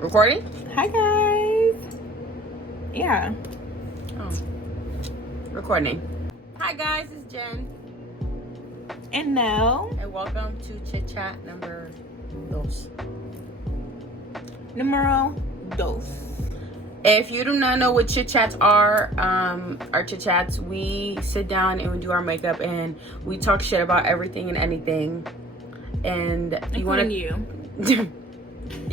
Recording? Hi guys. Yeah. Oh. Recording. Hi guys, it's Jen. And Nell. And welcome to Chit Chat number 2. Numero 2. If you do not know what chit chats are, our chit chats, we sit down and we do our makeup and we talk shit about everything and anything. And you want to do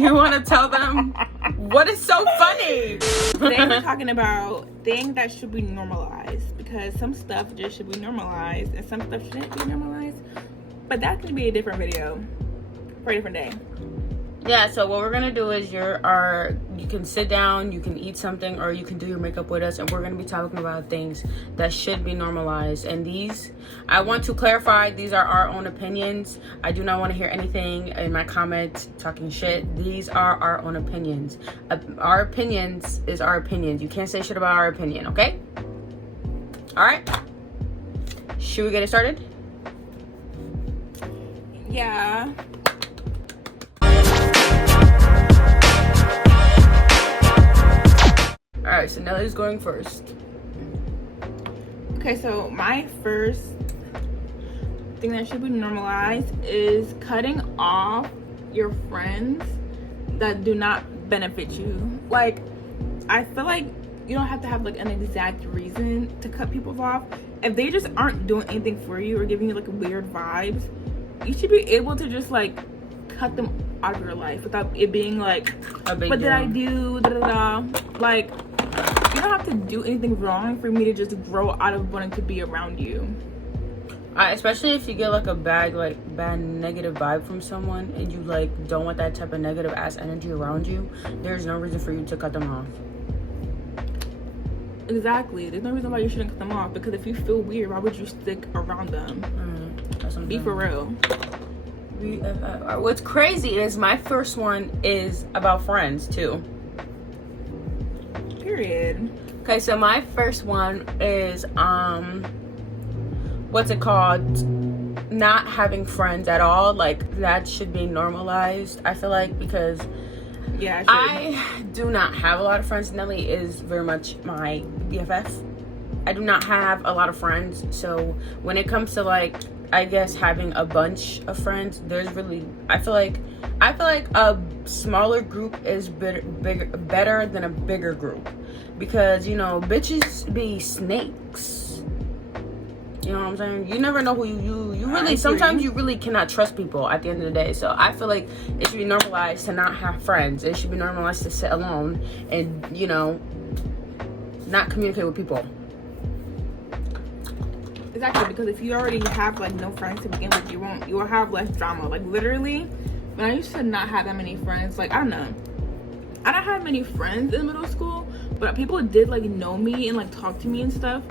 you want to tell them what is so funny? Today we're talking about things that should be normalized, because some stuff just should be normalized and some stuff shouldn't be normalized. But that could be a different video for a different day. Yeah, so what we're gonna do is you can sit down, you can eat something, or you can do your makeup with us, and we're gonna be talking about things that should be normalized. And these, I want to clarify, these are our own opinions. I do not want to hear anything in my comments talking shit. These are our own opinions. Our opinions is our opinions. You can't say shit about our opinion, okay? All right. Should we get it started? Yeah. Alright, so Nelly's going first. Okay, so my first thing that should be normalized is cutting off your friends that do not benefit you. Like, I feel like you don't have to have like an exact reason to cut people off. If they just aren't doing anything for you or giving you like weird vibes, you should be able to just like cut them out of your life without it being like, what did I do? Da, da, da. Like, you don't have to do anything wrong for me to just grow out of wanting to be around you. Especially if you get like a bad negative vibe from someone and you like don't want that type of negative ass energy around you, there's no reason for you to cut them off. Exactly. There's no reason why you shouldn't cut them off, because if you feel weird, why would you stick around them? Be for real. What's crazy is my first one is about friends too. Period. Okay, so my first one is what's it called? Not having friends at all. Like, that should be normalized, I feel like, because yeah, I do not have a lot of friends. Nelly is very much my BFF. I do not have a lot of friends, so when it comes to like, I guess, having a bunch of friends, there's really, I feel like a smaller group is better than a bigger group, because, you know, bitches be snakes. You know what I'm saying? You never know who you really, sometimes you really cannot trust people at the end of the day. So I feel like it should be normalized to not have friends. It should be normalized to sit alone and, you know, not communicate with people. Exactly, because if you already have like no friends to begin with, you will have less drama. Like, literally, when I used to not have that many friends, like, I don't know, I don't have many friends in middle school, but people did like know me and like talk to me and stuff.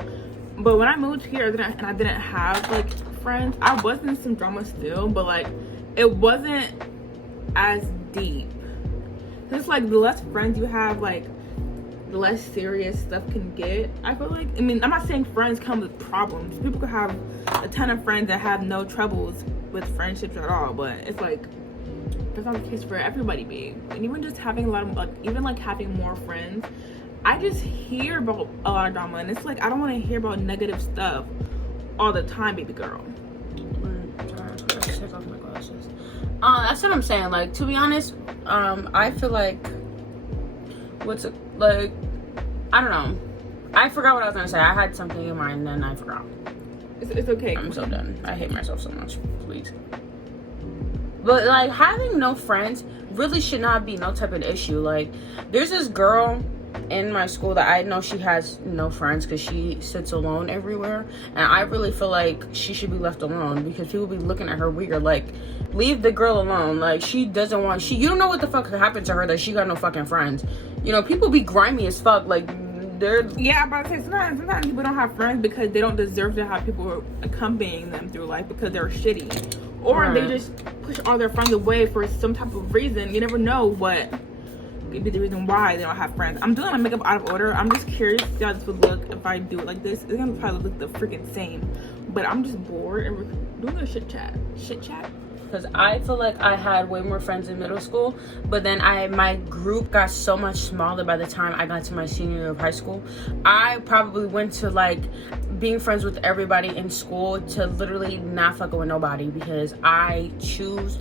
But when I moved here and I didn't have like friends, I was in some drama still, but like it wasn't as deep. It's like the less friends you have, like the less serious stuff can get, I feel like. I mean, I'm not saying friends come with problems. People could have a ton of friends that have no troubles with friendships at all, but it's like that's not the case for everybody, babe. And even just having a lot of, like, even like having more friends, I just hear about a lot of drama, and it's like I don't want to hear about negative stuff all the time, baby girl. Take off my glasses. That's what I'm saying. Like, to be honest, I feel like I don't know. I forgot what I was gonna say. I had something in mind and then I forgot. It's okay. I'm so done. I hate myself so much. Please. But like, having no friends really should not be no type of issue. Like, there's this girl in my school that I know she has no friends because she sits alone everywhere, and I really feel like she should be left alone, because people be looking at her weird. Like, leave the girl alone. Like, she doesn't want, you don't know what the fuck could happen to her that she got no fucking friends. You know, people be grimy as fuck. Like, they're, yeah, but I say sometimes people don't have friends because they don't deserve to have people accompanying them through life because they're shitty, or they just push all their friends away for some type of reason. You never know what could be the reason why they don't have friends. I'm doing my makeup out of order. I'm just curious to see how this would look if I do it like this. It's gonna probably look the freaking same, but I'm just bored and we're doing a chit chat. because I feel like I had way more friends in middle school, but then my group got so much smaller by the time I got to my senior year of high school. I probably went to like being friends with everybody in school to literally not fucking with nobody, because I choose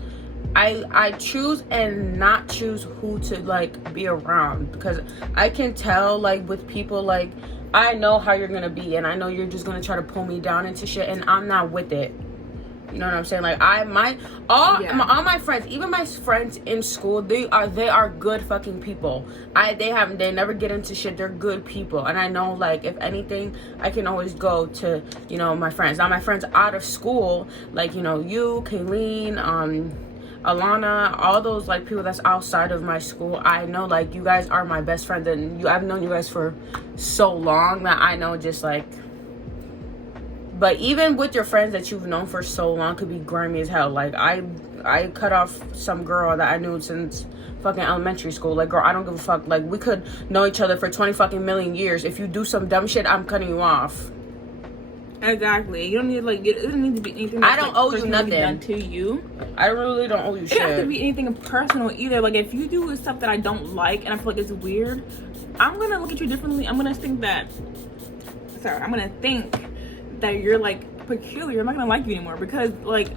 and not choose who to like be around, because I can tell like with people, like I know how you're gonna be, and I know you're just gonna try to pull me down into shit, and I'm not with it. You know what I'm saying? Like all my friends, even my friends in school, they are good fucking people. They never get into shit. They're good people, and I know like if anything, I can always go to, you know, my friends. Now my friends out of school, like, you know, you, Kayleen, Alana, all those like people that's outside of my school, I know like you guys are my best friends, and I've known you guys for so long that I know just like. But even with your friends that you've known for so long could be grimy as hell. Like I cut off some girl that I knew since fucking elementary school. Like, girl, I don't give a fuck. Like, we could know each other for 20 fucking million years. If you do some dumb shit, I'm cutting you off. Exactly. You don't need like, it doesn't need to be anything I don't owe you nothing done to you. I really don't owe you shit. It doesn't have to be anything personal either. Like, if you do stuff that I don't like and I feel like it's weird, I'm gonna look at you differently. I'm gonna think that you're like peculiar. I'm not gonna like you anymore, because like,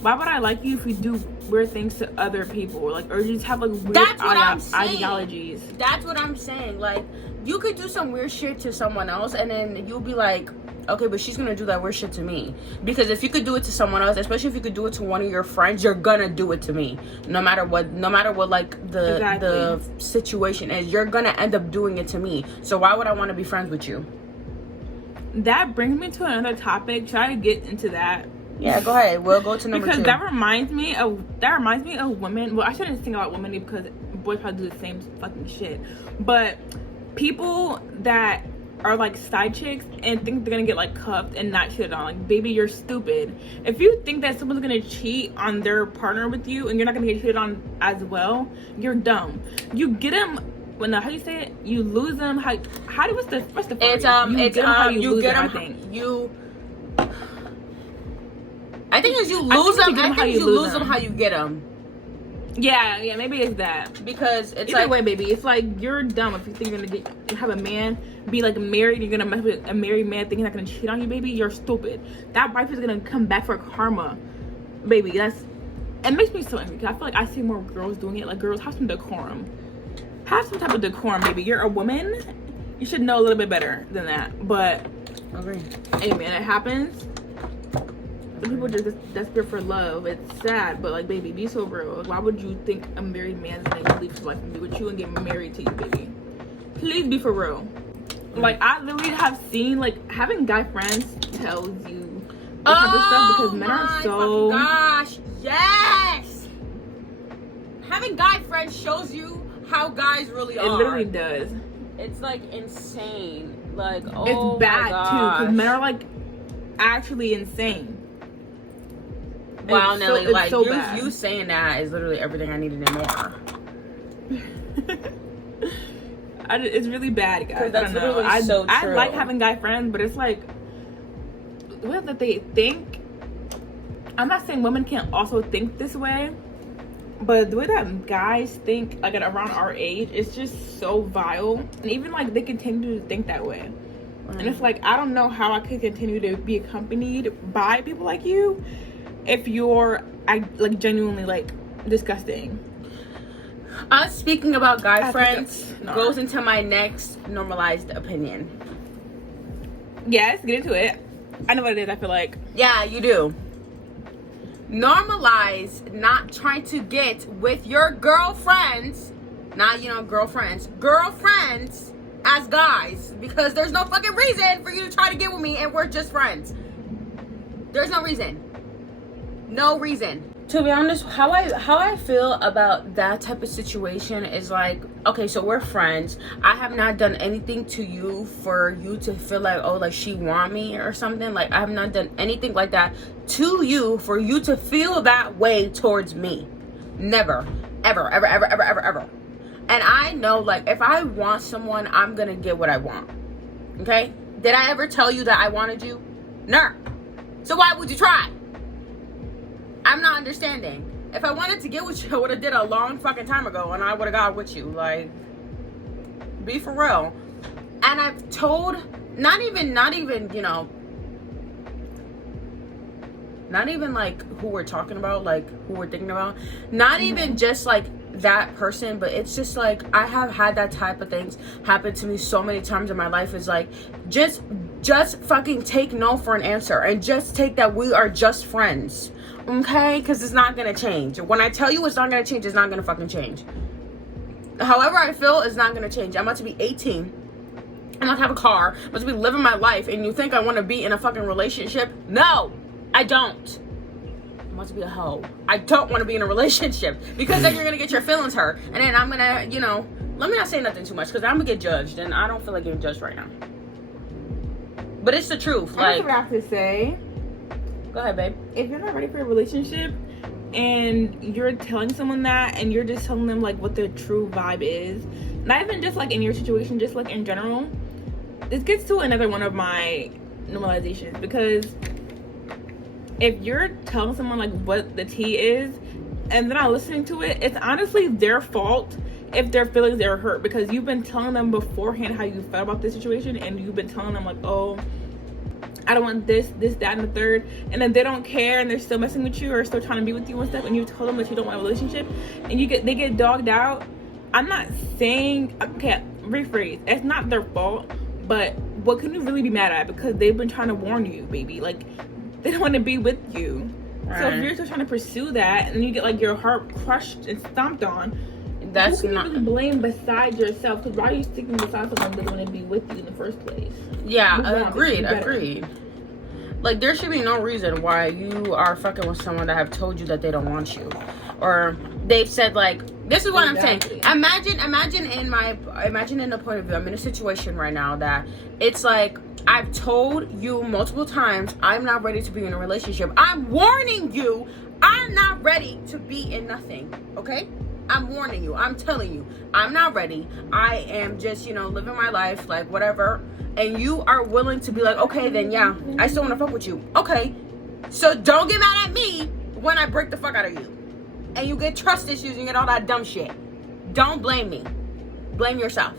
why would I like you if you do weird things to other people, or you just have like weird ideologies? That's what I'm saying. Like, you could do some weird shit to someone else, and then you'll be like, okay, but she's gonna do that weird shit to me. Because if you could do it to someone else, especially if you could do it to one of your friends, you're gonna do it to me. No matter what like the situation is, you're gonna end up doing it to me. So why would I want to be friends with you? That brings me to another topic. Should I get into that? Yeah, go ahead. We'll go to number 2. Because that reminds me of women. Well, I shouldn't think about women because boys probably do the same fucking shit. But people that are like side chicks and think they're gonna get like cuffed and not cheated on. Like, baby, you're stupid. If you think that someone's gonna cheat on their partner with you and you're not gonna get cheated on as well, you're dumb. You get them. Well, no, how do you say it? You lose them. What's the phrase? I think it's you lose them. I think you lose them how you get them. Yeah, maybe it's that. Because it's either like, way, baby, it's like you're dumb if you think you're gonna have a man be like married, you're gonna mess with a married man thinking he's not gonna cheat on you, baby. You're stupid. That wife is gonna come back for karma, baby. It makes me so angry because I feel like I see more girls doing it. Like, girls, have some decorum. Have some type of decorum, baby. You're a woman. You should know a little bit better than that. But, okay. Hey, man, it happens. Some people just desperate for love. It's sad, but like, baby, be so real. Like, why would you think a married man is gonna leave his life and be with you and get married to you, baby? Please be for real. Like, I literally have seen, like, having guy friends tells you this type of stuff, because men are so. Gosh, yes. Having guy friends shows you how guys really are. It literally does. It's like insane. Like, oh, it's bad my too, because men are like actually insane. Wow, Nelly, like, so you saying that is literally everything I needed and more. It's really bad, guys. That's literally so true. I like having guy friends, but it's like the way that they think. I'm not saying women can't also think this way, but the way that guys think, like, at around our age, it's just so vile. And even like they continue to think that way. And it's like, I don't know how I could continue to be accompanied by people like you if you're like genuinely like disgusting. Us speaking about guy friends goes into my next normalized opinion. Yes, get into it. I know what it is, I feel like. Yeah, you do. Normalize not trying to get with your girlfriends, not, you know, girlfriends as guys, because there's no fucking reason for you to try to get with me and we're just friends. There's no reason. No reason. To be honest, how I feel about that type of situation is like, okay, so we're friends. I have not done anything to you for you to feel like, oh, like she want me or something. Like, I have not done anything like that to you for you to feel that way towards me. Never. Ever. And I know, like, if I want someone, I'm gonna get what I want. Okay? Did I ever tell you that I wanted you? No. So why would you try? I'm not understanding. If I wanted to get with you, I would have did a long fucking time ago, and I would have got with you. Like, be for real. And I've told, not even, you know, not even like who we're talking about, like who we're thinking about, not even just like that person, but it's just like I have had that type of things happen to me so many times in my life. Is like just fucking take no for an answer, and just take that we are just friends, okay? Because it's not gonna change. When I tell you it's not gonna change, it's not gonna fucking change. However I feel, it's not gonna change. I'm about to be 18. I'm about to have a car. I'm about to be living my life, and you think I want to be in a fucking relationship? No, I don't. I'm about to be a hoe. I don't want to be in a relationship, because then you're gonna get your feelings hurt, and then I'm gonna, you know, let me not say nothing too much, because I'm gonna get judged, and I don't feel like getting judged right now. But it's the truth. Like, that's what I have to say. Go ahead, babe. If you're not ready for a relationship, and you're telling someone that, and you're just telling them like what their true vibe is, not even just like in your situation, just like in general, this gets to another one of my normalizations. Because if you're telling someone like what the tea is, and they're not listening to it, it's honestly their fault if their feelings are hurt, because you've been telling them beforehand how you felt about this situation, and you've been telling them like, oh, I don't want this, that, and the third, and then they don't care, and they're still messing with you, or still trying to be with you and stuff, and you told them that you don't want a relationship, and they get dogged out. I'm not saying, okay, rephrase, it's not their fault, but what can you really be mad at? Because they've been trying to warn you, baby. Like, they don't want to be with you. Right. So if you're still trying to pursue that, and you get like your heart crushed and stomped on, that's who can not you really blame besides yourself? Because why are you sticking beside someone that doesn't want to be with you in the first place? Yeah, agreed. Like, there should be no reason why you are fucking with someone that have told you that they don't want you, or they've said like, this is what I'm saying. Imagine in the point of view, I'm in a situation right now that it's like, I've told you multiple times I'm not ready to be in a relationship. I'm warning you, I'm not ready to be in nothing, okay? I'm warning you. I'm telling you, I'm not ready. I am just, you know, living my life, like, whatever. And you are willing to be like, okay, then, yeah, I still want to fuck with you. Okay. So don't get mad at me when I break the fuck out of you. And you get trust issues and you get all that dumb shit. Don't blame me. Blame yourself.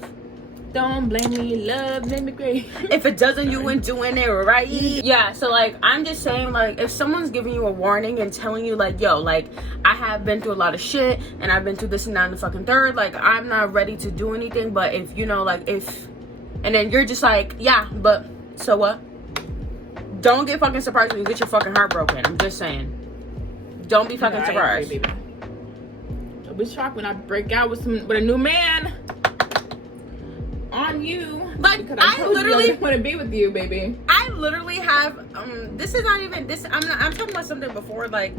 Don't blame me, love, blame me great. If it doesn't, you ain't doing it right. Yeah, so like, I'm just saying, like, if someone's giving you a warning and telling you like, yo, like, I have been through a lot of shit, and I've been through this and that and the fucking third, like, I'm not ready to do anything. But if, you know, like, and then you're just like, yeah, but so what? Don't get fucking surprised when you get your fucking heart broken. I'm just saying. Don't be fucking surprised. Agree, baby. Don't be shocked when I break out with a new man on you. Like, I literally want to be with you, baby. I literally have this is not even this. I'm talking about something before. Like,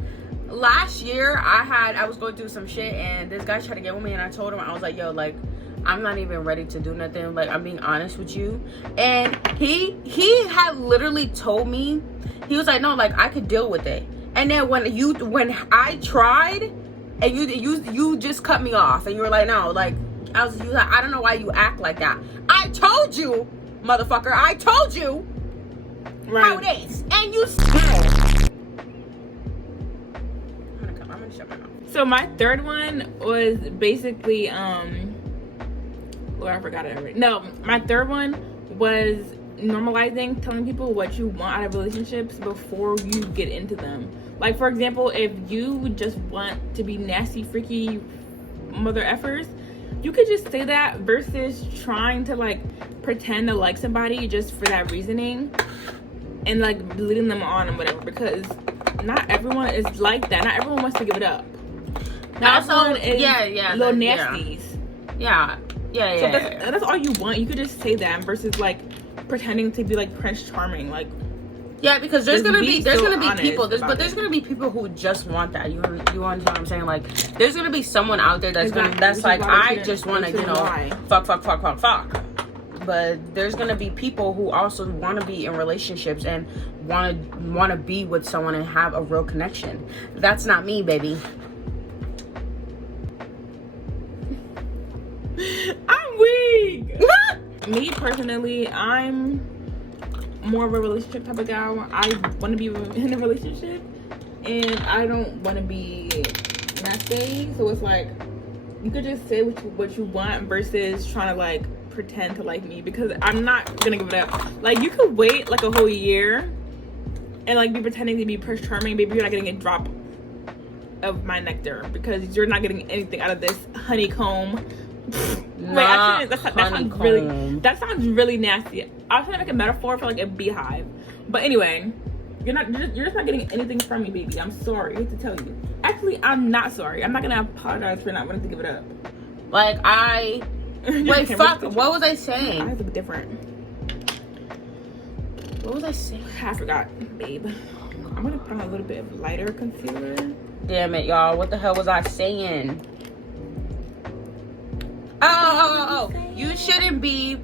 last year I was going through some shit, and this guy tried to get with me, and I told him, I was like, yo, like, I'm not even ready to do nothing. Like, I'm being honest with you. And he had literally told me, he was like, no, like, I could deal with it. And then when I tried, and you just cut me off, and you were like, no, like, I don't know why you act like that. I told you, motherfucker. I told you how it is, and you still. I'm gonna shut my mouth. So my third one was basically I forgot it already. No, my third one was normalizing telling people what you want out of relationships before you get into them. Like, for example, if you just want to be nasty, freaky mother effers, you could just say that versus trying to like pretend to like somebody just for that reasoning and like leading them on and whatever, because not everyone is like that. Not everyone wants to give it up. Not everyone is little nasties. Yeah. So that's all you want. You could just say that versus like pretending to be like Prince Charming, like. Yeah, because there's gonna be people, there's gonna be people who just want that. You understand what I'm saying? Like, there's gonna be someone out there that's like, I just want to, you know, fuck. But there's gonna be people who also want to be in relationships and want to be with someone and have a real connection. That's not me, baby. I'm weak. Me personally, I'm more of a relationship type of gal. I want to be in a relationship, and I don't want to be nasty. So it's like, you could just say what you want versus trying to like pretend to like me, because I'm not gonna give it up. Like, you could wait like a whole year and like be pretending to be Prince Charming. Baby, you're not getting a drop of my nectar, because you're not getting anything out of this honeycomb. Wait, actually, that sounds really nasty. I was trying to make a metaphor for like a beehive, but anyway, you're just not getting anything from me, baby. I'm sorry. I hate to tell you. Actually, I'm not sorry. I'm not gonna apologize for not wanting to give it up. Like, wait, fuck. What was I saying? Eyes look different. What was I saying? I forgot, babe. I'm gonna put on a little bit of lighter concealer. Damn it, y'all. What the hell was I saying? Oh. You shouldn't be...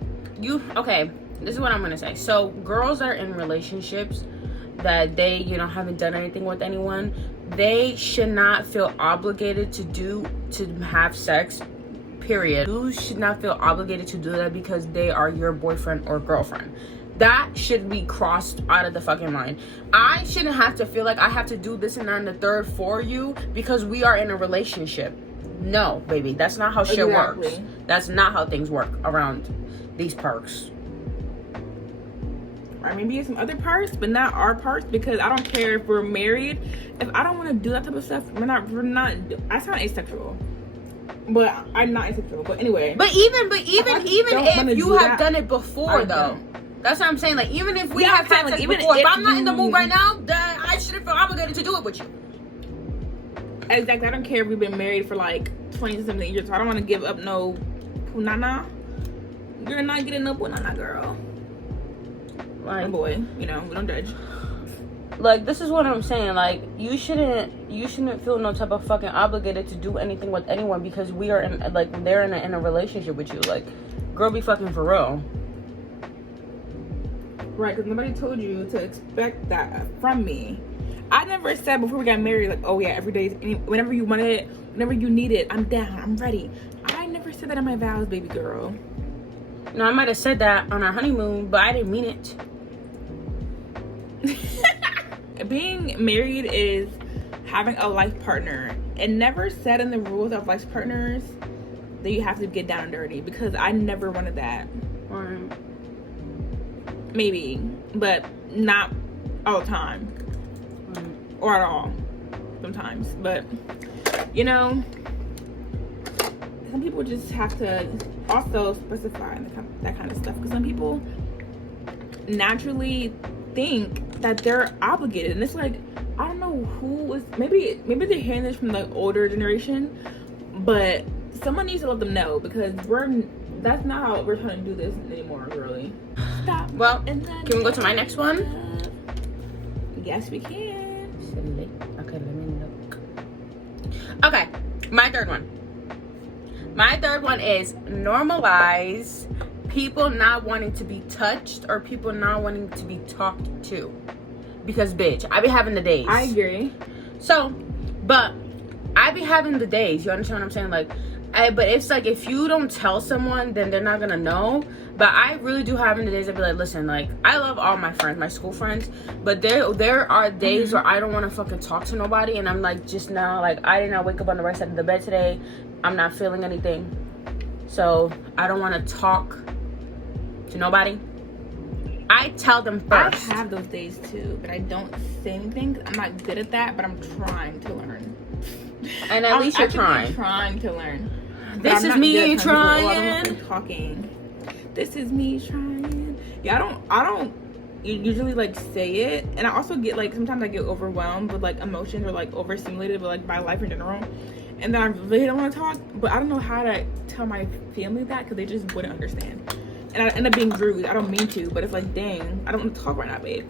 Okay, this is what I'm gonna say. So, girls are in relationships that they, haven't done anything with anyone. They should not feel obligated to have sex, period. You should not feel obligated to do that because they are your boyfriend or girlfriend. That should be crossed out of the fucking mind. I shouldn't have to feel like I have to do this and that and the third for you because we are in a relationship. No, baby, that's not how shit works. That's not how things work around these parks. Or maybe some other parts, but not our parts, because I don't care if we're married. If I don't want to do that type of stuff, we're not. I sound asexual, but I'm not asexual. But anyway. But even if you have done it before, though. That's what I'm saying. Like, even if we have had sex before, if I'm not in the mood right now, then I shouldn't feel obligated to do it with you. Exactly. I don't care if we've been married for like 20-something years. So I don't want to give up no punana. You're not getting no punana, girl. Like, boy, we don't judge. Like, this is what I'm saying. Like, you shouldn't feel no type of fucking obligated to do anything with anyone because we are in, like, they're in a relationship with you. Like, girl, be fucking for real. Right, because nobody told you to expect that from me. I never said before we got married, like, oh yeah, every day, whenever you want it, whenever you need it, I'm down, I'm ready. I never said that in my vows, baby girl. No, I might have said that on our honeymoon, but I didn't mean it. Being married is having a life partner. It never said in the rules of life partners that you have to get down and dirty, because I never wanted that. Right. Maybe, but not all the time. Or at all. Sometimes. But, some people just have to also specify that kind of stuff. Because some people naturally think that they're obligated. And it's like, I don't know who was... Maybe they're hearing this from the older generation. But someone needs to let them know. Because that's not how we're trying to do this anymore, really. Stop. Well, can we go to my next one? Yes, we can. Okay, let me look. Okay, my third one. My third one is normalize people not wanting to be touched or people not wanting to be talked to. Because, bitch, I be having the days. I agree. So, but I be having the days. You understand what I'm saying? Like, but it's like if you don't tell someone, then they're not gonna know. But I really do have in the days I'd be like, listen, like, I love all my friends, my school friends, but there are days where I don't want to fucking talk to nobody, and I'm like, just now, like, I did not wake up on the right side of the bed today. I'm not feeling anything, so I don't want to talk to nobody. I tell them first. I have those days too, but I don't say anything. I'm not good at that, but I'm trying to learn. And at least you're trying. I'm trying to learn. This is me trying. Talking. This is me trying. Yeah, I don't usually like say it, and I also get like sometimes I get overwhelmed with like emotions or like overstimulated with like my life in general, and then I really don't want to talk, but I don't know how to tell my family that because they just wouldn't understand, and I end up being rude. I don't mean to, but it's like, dang, I don't want to talk right now, babe.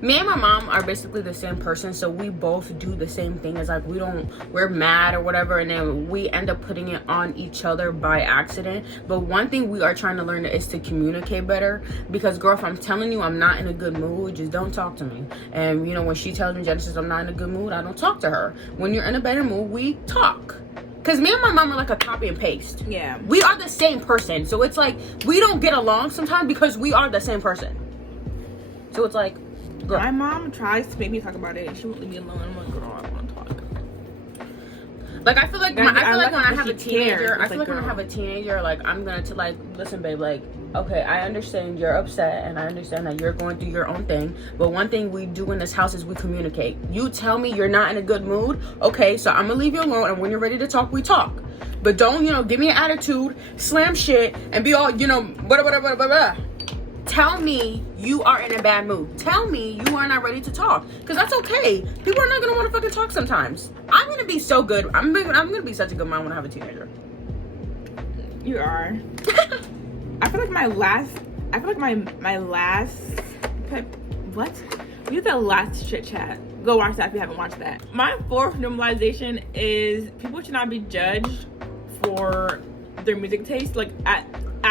Me and my mom are basically the same person, so we both do the same thing. It's like we're mad or whatever, and then we end up putting it on each other by accident. But one thing we are trying to learn is to communicate better, because girl, if I'm telling you I'm not in a good mood, just don't talk to me. And when she tells me, Genesis, I'm not in a good mood, I don't talk to her. When you're in a better mood, we talk. Because me and my mom are like a copy and paste. Yeah. We are the same person, so it's like we don't get along sometimes because we are the same person. So it's like, Girl. My mom tries to make me talk about it, and she won't leave me alone. I'm like, girl, I want to talk. Like, I feel like when I have a teenager, I feel like girl. when I have a teenager, like, I'm gonna like, listen, babe, like, okay, I understand you're upset, and I understand that you're going through your own thing, but one thing we do in this house is we communicate. You tell me you're not in a good mood, okay, so I'm gonna leave you alone, and when you're ready to talk, we talk. But don't, give me an attitude, slam shit, and be all, blah. Tell me you are in a bad mood. Tell me you are not ready to talk. Because that's okay. People are not going to want to fucking talk sometimes. I'm going to be so good. I'm going to be such a good mom when I have a teenager. You are. I feel like my last... What? We did the last chit chat. Go watch that if you haven't watched that. My fourth normalization is people should not be judged for their music taste, like, at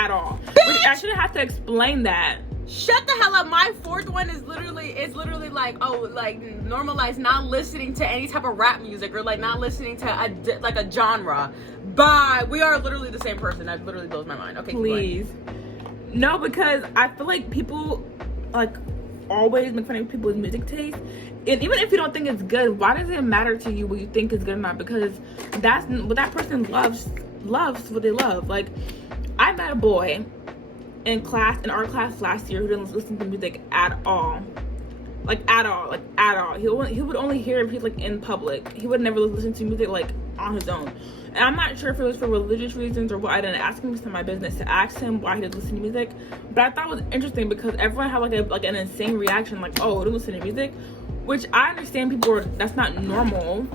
all. Bitch! I shouldn't have to explain that. Shut the hell up. My fourth one is literally like, oh, like, normalize not listening to any type of rap music, or like not listening to a genre. Bye. We are literally the same person. That literally blows my mind. Okay, please. No, because I feel like people like always make fun of people's music taste, and even if you don't think it's good, why does it matter to you what you think is good or not? Because that's what that person loves what they love. Like, I met a boy in our class last year who didn't listen to music at all. Like, at all. He would only hear it if he's, like, in public. He would never listen to music, like, on his own. And I'm not sure if it was for religious reasons or what. I didn't ask him. It's not my business to ask him why he didn't listen to music. But I thought it was interesting because everyone had, like an insane reaction, like, oh, don't listen to music. Which I understand that's not normal,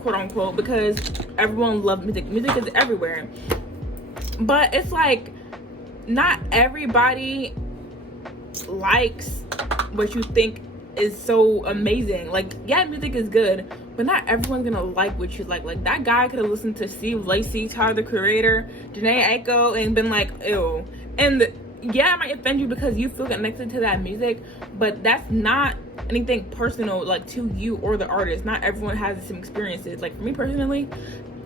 quote unquote, because everyone loves music. Music is everywhere. But it's like, not everybody likes what you think is so amazing. Like, yeah, music is good, but not everyone's gonna like what you like. Like, that guy could have listened to Steve Lacy, Tyler the Creator, Janae Aiko, and been like, ew. And yeah, it might offend you because you feel connected to that music, but that's not anything personal, like, to you or the artist. Not everyone has the same experiences. Like, for me personally,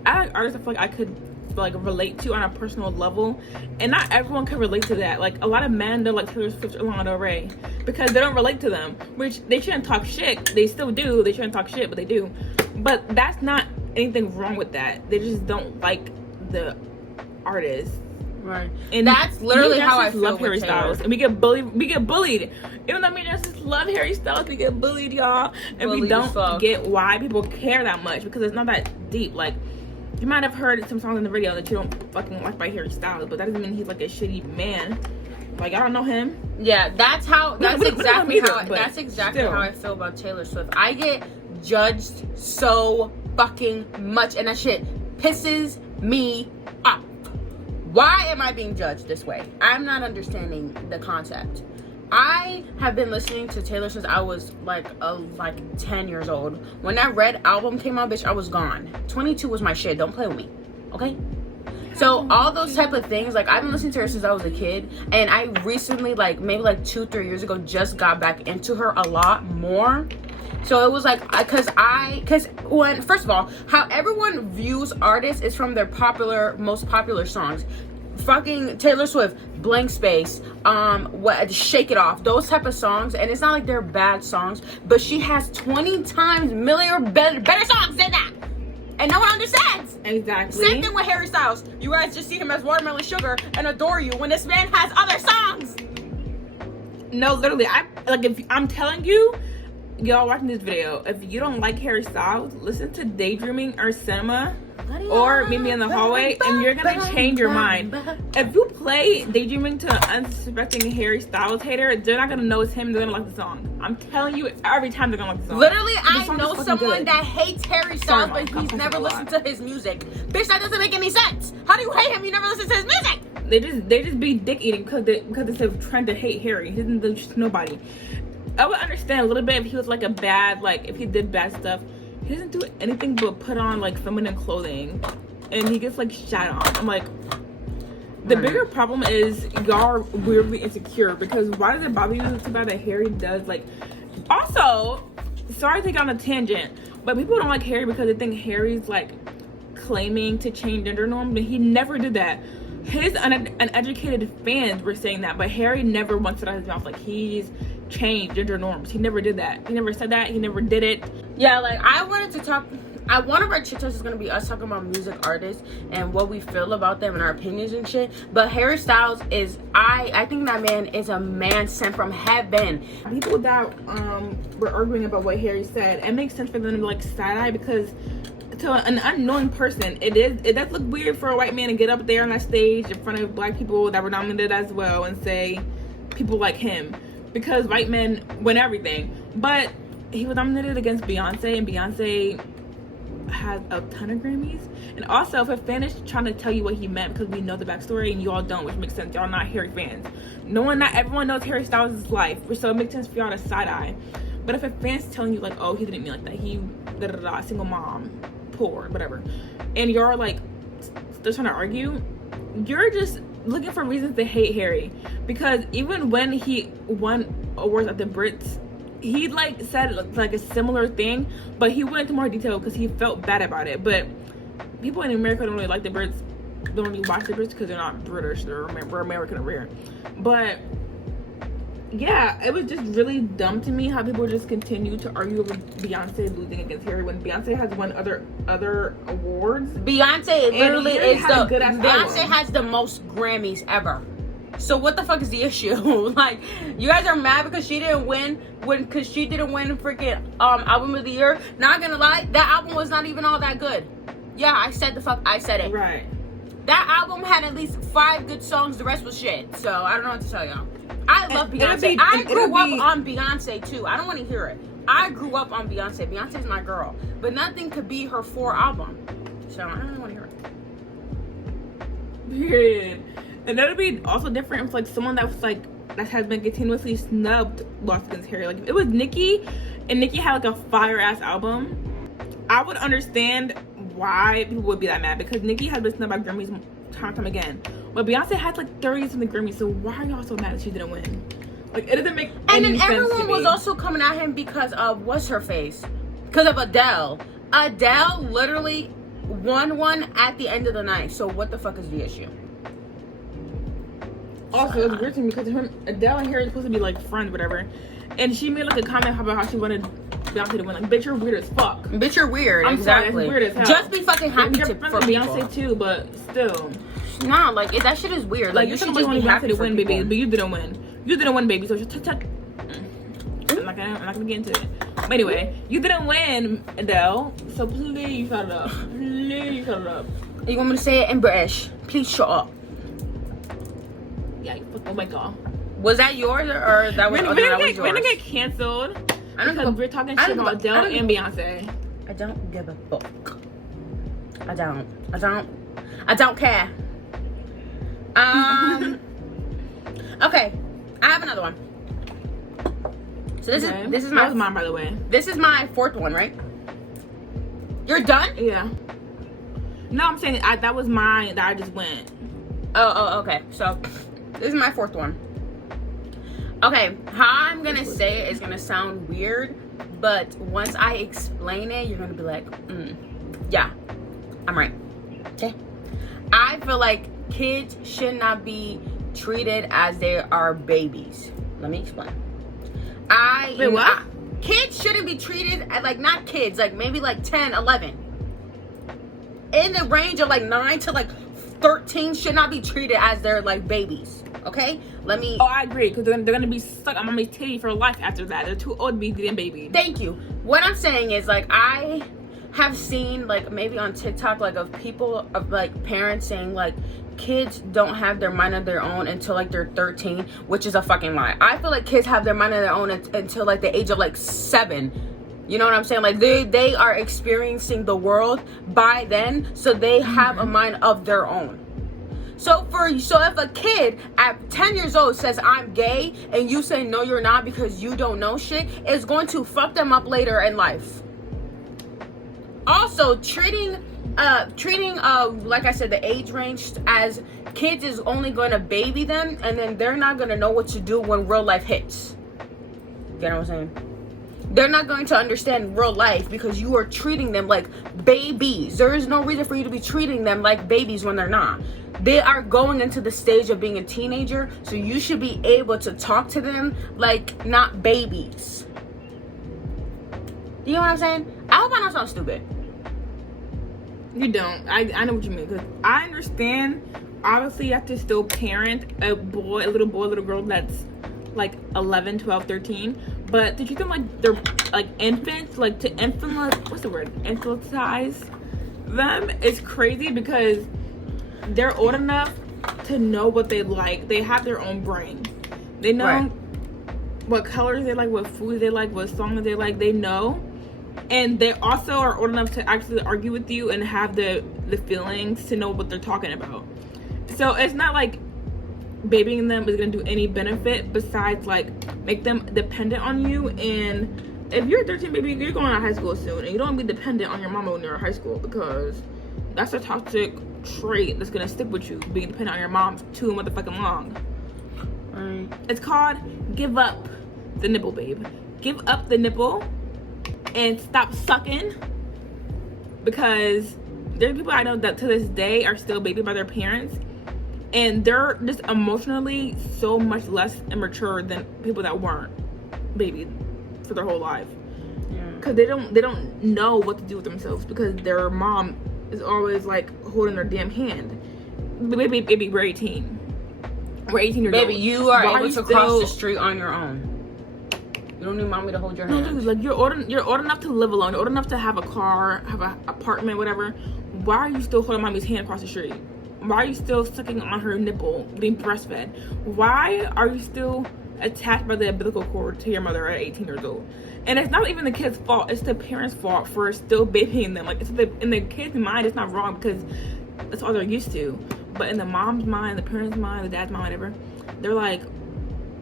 I like artists I feel like I could like relate to on a personal level, and not everyone can relate to that. Like, a lot of men don't like Taylor Swift or Lana Del Rey because they don't relate to them, which they shouldn't talk shit. They still do. They shouldn't talk shit, but they do. But that's not anything wrong with that. They just don't like the artist. Right. And that's literally how I feel love with Harry Styles, and we get bullied. Even though me and just love Harry Styles, we get bullied, y'all, and we don't get why people care that much, because it's not that deep. Like, you might have heard some songs in the radio that you don't fucking like by Harry Styles, but that doesn't mean he's like a shitty man. Like, I don't know him. Yeah, that's exactly how I feel about Taylor Swift. I get judged so fucking much, and that shit pisses me off. Why am I being judged this way? I'm not understanding the concept. I have been listening to Taylor since I was like 10 years old. When that Red album came out, bitch, I was gone. 22 was my shit. Don't play with me, okay? So all those type of things, like, I've been listening to her since I was a kid, and I recently, like, maybe like 2-3 years ago, just got back into her a lot more. So it was like, because when, first of all, how everyone views artists is from their most popular songs. Fucking Taylor Swift, Blank Space, Shake It Off, those type of songs, and it's not like they're bad songs, but she has 20 times million better songs than that, and no one understands. Exactly. Same thing with Harry Styles. You guys just see him as Watermelon Sugar and adore you when this man has other songs. No, literally, if I'm telling you, y'all watching this video, if you don't like Harry Styles, listen to Daydreaming or Cinema, or Meet Me in the Hallway, and you're gonna change your mind. If you play Daydreaming to an unsuspecting Harry Styles hater, they're not gonna know it's him. They're gonna like the song. I'm telling you, every time they're gonna like the song. Literally, I know someone that hates Harry Styles, but he's never listened to his music. Bitch, that doesn't make any sense. How do you hate him? You never listen to his music. They just be dick eating because it's a trend to hate Harry. He doesn't do just nobody. I would understand a little bit if he was like a bad, like, if he did bad stuff. He doesn't do anything but put on like feminine clothing, and he gets like shat on. I'm like, the bigger problem is y'all are weirdly insecure, because why does it bother you so bad that Harry does, like, also, sorry to take on a tangent, but people don't like Harry because they think Harry's like claiming to change gender norms, but he never did that. His uneducated fans were saying that, but Harry never once said out of his mouth like he's change gender norms. He never did that. He never said that. He never did it. Yeah, like I wanted to talk. One of our chitchats is gonna be us talking about music artists and what we feel about them and our opinions and shit. But Harry Styles is, I think that man is a man sent from heaven. People that were arguing about what Harry said, it makes sense for them to like side eye, because to an unknowing person, it does look weird for a white man to get up there on that stage in front of black people that were nominated as well and say people like him, because white men win everything. But he was nominated against Beyonce, and Beyonce has a ton of Grammys. And also, if a fan is trying to tell you what he meant, because we know the backstory and you all don't, which makes sense, y'all not Harry fans. Not everyone knows Harry Styles' life, so it makes sense for y'all to side eye. But if a fan's telling you like, oh, he didn't mean like that, he single mom, poor, whatever, and you're like still trying to argue, you're just looking for reasons to hate Harry. Because even when he won awards at the Brits, he like said like a similar thing, but he went into more detail because he felt bad about it. But people in America don't really like the Brits, don't really watch the Brits because they're not British, we're American over here. But yeah, it was just really dumb to me how people just continue to argue over Beyonce losing against Harry when Beyonce has won other awards. Beyonce literally is Beyonce has the most Grammys ever. So what the fuck is the issue? Like, you guys are mad because she didn't win freaking album of the year. Not gonna lie, that album was not even all that good. Yeah, I said it. Right. That album had at least 5 good songs. The rest was shit. So I don't know what to tell y'all. I love Beyonce. I grew up on Beyonce too. I don't want to hear it. I grew up on Beyonce. Beyonce's my girl. But nothing could be her 4 album. So I don't really want to hear it. Period. And that'll be also different if like someone that was like that has been continuously snubbed lost against Harry. Like if it was Nicki and Nicki had like a fire ass album, I would understand why people would be that mad, because Nicki has been snubbed by Grammys time and time again. But Beyonce had like 30 something Grammys, so why are y'all so mad that she didn't win? Like it doesn't make any sense to me. And then everyone was also coming at him because of what's her face? Because of Adele. Adele literally won one at the end of the night. So what the fuck is the issue? Also, it was weird to me because Adele and Harry are supposed to be like friends, whatever. And she made like a comment about how she wanted Beyonce to win. Like, bitch, you're weird as fuck. Bitch, you're weird. I'm exactly. Sorry, weird as hell. Just be fucking happy for Beyonce people. too, but still. Nah, like that shit is weird. Like you should just be happy to for win, people. baby. But you didn't win. You didn't win, baby. So just I'm not gonna get into it. But anyway, you didn't win, Adele. So please shut it up. Please shut it up. You want me to say it in British? Please shut up. Yeah, oh my god. Was that yours or that was yours? We're gonna get canceled. I don't know. We're talking shit about Adele and Beyonce. I don't give a fuck. I don't care. Okay, I have another one. So this is my. That was mine, by the way. This is my 4th one, right? You're done? Yeah. No, I'm saying that was mine that I just went. Oh, okay. So this is my 4th one. Okay, how I'm gonna say it is gonna sound weird, but once I explain it, you're gonna be like, yeah, I'm right. Okay. I feel like kids should not be treated as they are babies. Let me explain. Wait, what? Kids shouldn't be treated as, like, not kids, like maybe like 10, 11. In the range of like 9 to like 13 should not be treated as they're like babies. Okay? Oh, I agree, because they're gonna be stuck on mommy's titty for life after that. They're too old to be getting babied. Thank you. What I'm saying is, like, I have seen, like, maybe on TikTok, like, of people, of like parents saying, like, kids don't have their mind of their own until like they're 13, which is a fucking lie. I feel like kids have their mind of their own until like the age of like 7. You know what I'm saying? Like they are experiencing the world by then, so they have a mind of their own. So if a kid at 10 years old says I'm gay and you say no you're not because you don't know shit, it's going to fuck them up later in life. Also, treating like I said, the age range as kids is only going to baby them, and then they're not going to know what to do when real life hits. You know what I'm saying? They're not going to understand real life because you are treating them like babies. There is no reason for you to be treating them like babies when they're not. They are going into the stage of being a teenager, so you should be able to talk to them like not babies. You know what I'm saying? I hope I don't sound stupid. You don't. I know what you mean. Because I understand, obviously, you have to still parent a little boy, little girl that's like 11, 12, 13. But to treat them like they're like infants, like to infantilize them is crazy because they're old enough to know what they like. They have their own brain. They know what colors they like, what foods they like, what songs they like. They know. And they also are old enough to actually argue with you and have the feelings to know what they're talking about. So it's not like babying them is going to do any benefit besides like make them dependent on you. And if you're 13, baby, you're going to high school soon, and you don't want to be dependent on your mama when you're in high school, because that's a toxic trait that's going to stick with you, being dependent on your mom for too motherfucking long. It's called give up the nipple, babe. Give up the nipple and stop sucking, because there's people I know that to this day are still babied by their parents, and they're just emotionally so much less immature than people that weren't babied for their whole life. Because they don't know what to do with themselves, because their mom is always like holding their damn hand. Baby, we're 18. We're 18 years old. Baby, you are able to cross the street on your own. You don't need mommy to hold your hand. No, like you're old enough to live alone. You're old enough to have a car, have an apartment, whatever. Why are you still holding mommy's hand across the street? Why are you still sucking on her nipple, being breastfed? Why are you still attached by the umbilical cord to your mother at 18 years old? And it's not even the kid's fault. It's the parents' fault for still babying them. Like, in the kid's mind, it's not wrong because that's all they're used to. But in the mom's mind, the parents' mind, the dad's mind, whatever, they're like,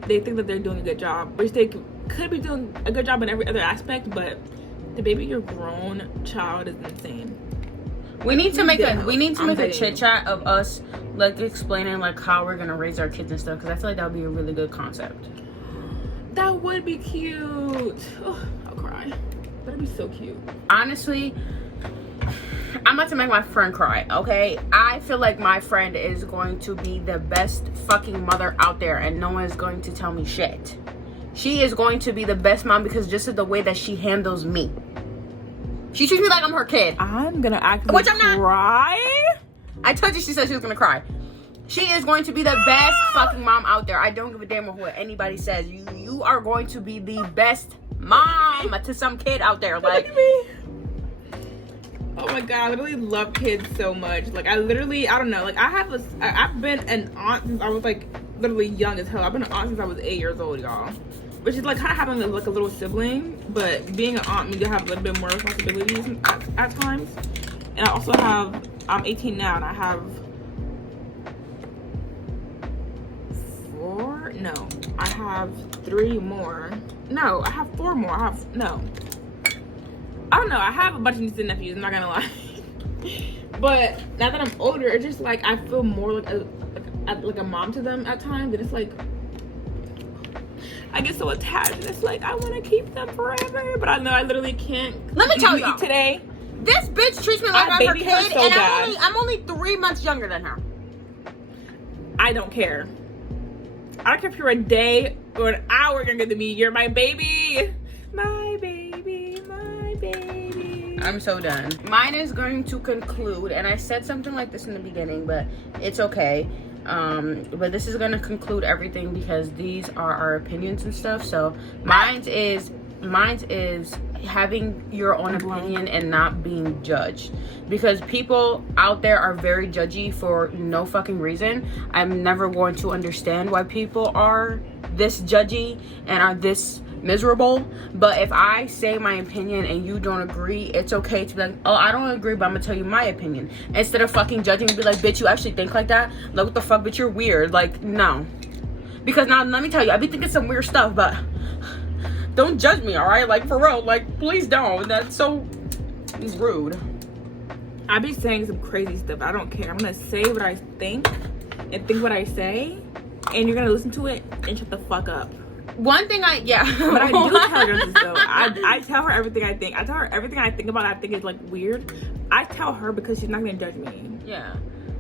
they think that they're doing a good job, which they could be doing a good job in every other aspect, but the baby your grown child is insane. We need to make a chit chat of us like explaining like how we're gonna raise our kids and stuff, because I feel like that would be a really good concept. That would be cute. Oh, I'll cry. That'd be so cute. Honestly, I'm about to make my friend cry, okay? I feel like my friend is going to be the best fucking mother out there, and no one is going to tell me shit. She is going to be the best mom because just of the way that she handles me. She treats me like I'm her kid. I'm gonna actually cry. I told you she said she was gonna cry. She is going to be the best fucking mom out there. I don't give a damn what anybody says. You are going to be the best mom to some kid out there. Like, look at me. Oh my god, I literally love kids so much. Like, I don't know. Like, I've been an aunt since I was like literally young as hell. I've been an aunt since I was 8 years old, y'all. Which is like kind of having like a little sibling, but being an aunt means you have a little bit more responsibilities at times. And I also have, I'm 18 now, and I have I have 3 more. No, I have 4 more. I don't know. I have a bunch of nieces and nephews, I'm not gonna lie. But now that I'm older, it's just like I feel more like a mom to them at times, and it's like I get so attached, and it's like I want to keep them forever, but I know I literally can't. Let me tell you today. This bitch treats me like I'm her kid, and I'm only 3 months younger than her. I don't care. I don't care if you're a day or an hour younger than me. You're my baby. My baby, my baby. I'm so done. Mine is going to conclude, and I said something like this in the beginning, but it's okay. But this is gonna conclude everything because these are our opinions and stuff. So mine's is having your own opinion and not being judged, because people out there are very judgy for no fucking reason. I'm never going to understand why people are this judgy and are this miserable. But if I say my opinion and you don't agree, it's okay to be like, oh, I don't agree, but I'm gonna tell you my opinion, instead of fucking judging and be like, bitch, you actually think like that? Like, what the fuck, bitch, you're weird. Like, no. Because now, let me tell you, I be thinking some weird stuff, but don't judge me, all right? Like, for real, like, please don't. That's so rude. I be saying some crazy stuff. I don't care. I'm gonna say what I think and think what I say, and you're gonna listen to it and shut the fuck up. One thing But I do tell her this though. I tell her everything I think. I tell her everything I think about. I think is like weird. I tell her because she's not gonna judge me. Yeah.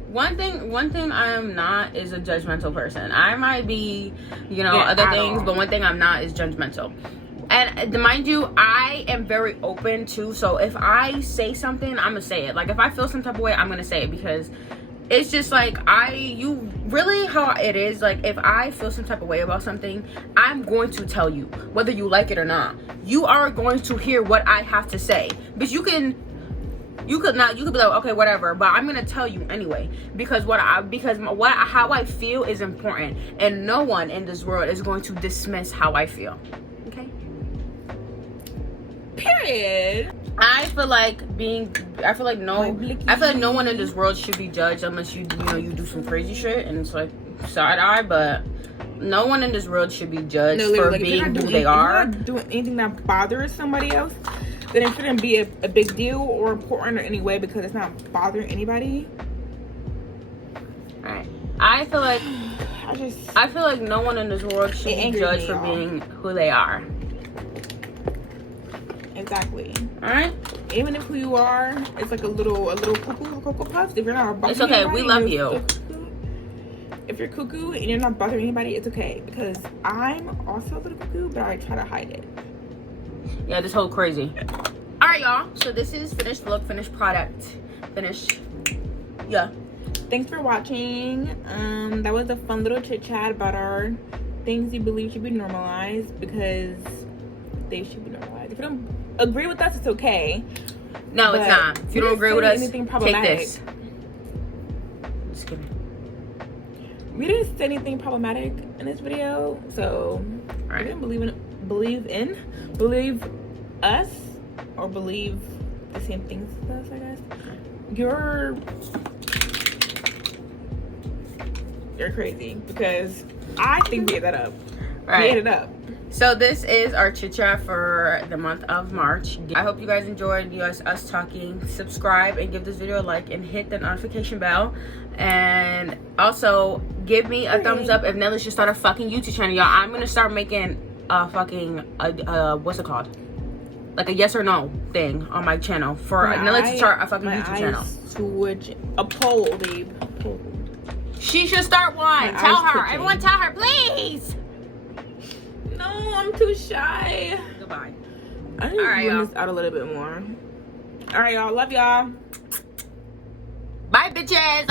One thing I am not is a judgmental person. I might be, other things, but one thing I'm not is judgmental. And mind you, I am very open too. So if I say something, I'm gonna say it. Like if I feel some type of way, I'm gonna say it, because it's just like how it is. Like if I feel some type of way about something, I'm going to tell you, whether you like it or not. You are going to hear what I have to say. But you could be like, okay, whatever, but I'm gonna tell you anyway, because how I feel is important, and no one in this world is going to dismiss how I feel. Okay? Period. I feel like no one in this world should be judged unless you do some crazy shit and it's like side eye, but no one in this world should be judged for being who they are. If you're not doing anything that bothers somebody else, then it shouldn't be a big deal or important in any way, because it's not bothering anybody. Alright. I feel like no one in this world should be judged for being who they are. Exactly. Alright? Even if who you are, it's like a little cuckoo, Cocoa Puffs. If you're not bothering it's okay, anybody, we love you. If you're cuckoo and you're not bothering anybody, it's okay. Because I'm also a little cuckoo, but I try to hide it. Yeah, this whole crazy. Alright, y'all. So this is finished look, finished product. Finished. Yeah. Thanks for watching. That was a fun little chit chat about our things you believe should be normalized, because they should be normalized. If you don't agree with us, it's okay. No, it's not. If you don't agree with us, take this. Just kidding. We didn't say anything problematic in this video, so right. You didn't believe us, or believe the same things as us, I guess. You're crazy, because I think we ate that up. Right. We ate it up. So this is our chit chat for the month of March. I hope you guys enjoyed us talking. Subscribe and give this video a like and hit the notification bell. And also give me a thumbs up if Nelly should start a fucking YouTube channel, y'all. I'm gonna start making a fucking what's it called? Like a yes or no thing on my channel for Nelly to start a fucking YouTube channel. A poll, babe. A poll. She should start one. Tell her. Everyone tell her, please. No, I'm too shy. Goodbye. I need to bring this out a little bit more. All right, y'all. Love y'all. Bye, bitches.